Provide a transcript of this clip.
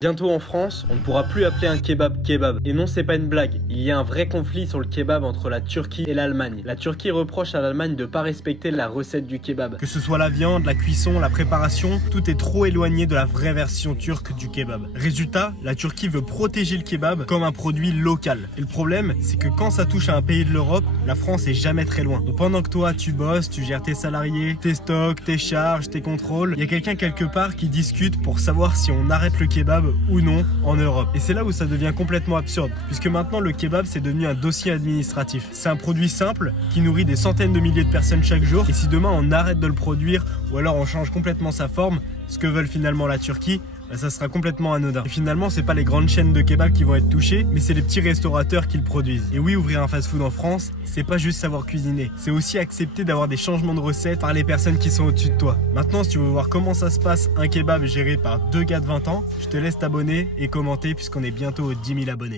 Bientôt en France, on ne pourra plus appeler un kebab kebab. Et non, c'est pas une blague. Il y a un vrai conflit sur le kebab entre la Turquie et l'Allemagne. La Turquie reproche à l'Allemagne de ne pas respecter la recette du kebab. Que ce soit la viande, la cuisson, la préparation, tout est trop éloigné de la vraie version turque du kebab. Résultat, la Turquie veut protéger le kebab comme un produit local. Et le problème, c'est que quand ça touche à un pays de l'Europe, la France est jamais très loin. Donc pendant que toi, tu bosses, tu gères tes salariés, tes stocks, tes charges, tes contrôles, il y a quelqu'un quelque part qui discute pour savoir si on arrête le kebab ou non en Europe. Et c'est là où ça devient complètement absurde, puisque maintenant le kebab c'est devenu un dossier administratif. C'est un produit simple qui nourrit des centaines de milliers de personnes chaque jour, et si demain on arrête de le produire ou alors on change complètement sa forme, ce que veulent finalement la Turquie, ça sera complètement anodin. Et finalement, c'est pas les grandes chaînes de kebab qui vont être touchées, mais c'est les petits restaurateurs qui le produisent. Et oui, ouvrir un fast-food en France, c'est pas juste savoir cuisiner, c'est aussi accepter d'avoir des changements de recettes par les personnes qui sont au-dessus de toi. Maintenant, si tu veux voir comment ça se passe, un kebab géré par deux gars de 20 ans, je te laisse t'abonner et commenter puisqu'on est bientôt aux 10 000 abonnés.